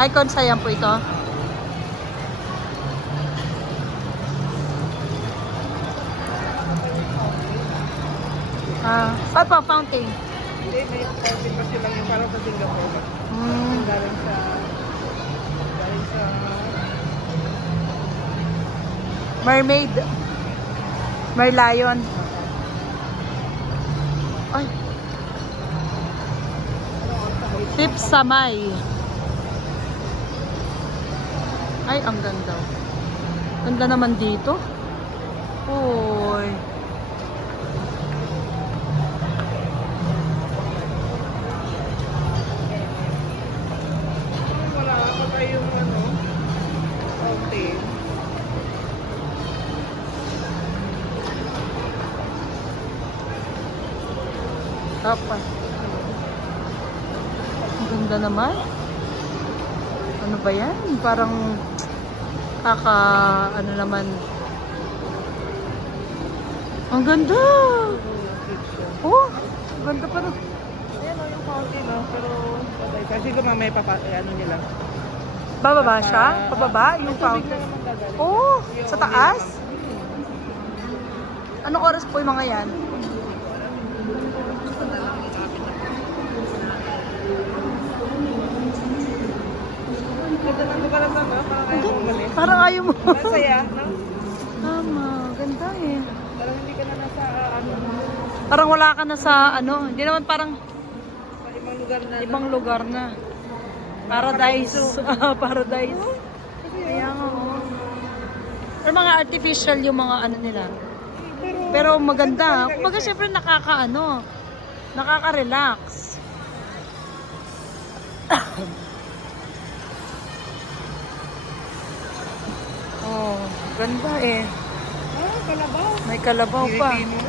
Icon Siam po ito. Saan pa fountain? Hindi, may fountain pa silang yung parang sa Singapore. Galing sa... Mermaid. Merlion. Ay. Tip Samay. Ay, ang ganda. Ganda naman dito. Uy. Wala pa tayong ano, fountain. Tapos. Ang ganda naman. Ano ba yan? Parang ano naman. Ang ganda! Oh! Ang ganda pa rin. Ayan o yung fountain o, pero patay. Kasi kung mamaya ano nila. Bababa siya? Pababa? Yung fountain? Oh! Sa taas? Anong oras po yung mga yan? Ganda ng lugar na ba? Parang ayaw mo umalis. Parang ayaw mo. Masaya, no? Tama. Ganda eh. Parang hindi ka na nasa ano, Parang wala ka na sa ano. Hindi naman parang sa ibang lugar na. ibang lugar na. Paradise. Paradise. Kaya nga oh. Pero mga artificial yung mga ano nila. Pero maganda. Kumbaga syempre nakaka-relax. Oh, ganda eh. Ah, kalabaw. May kalabaw pa. Pilipino.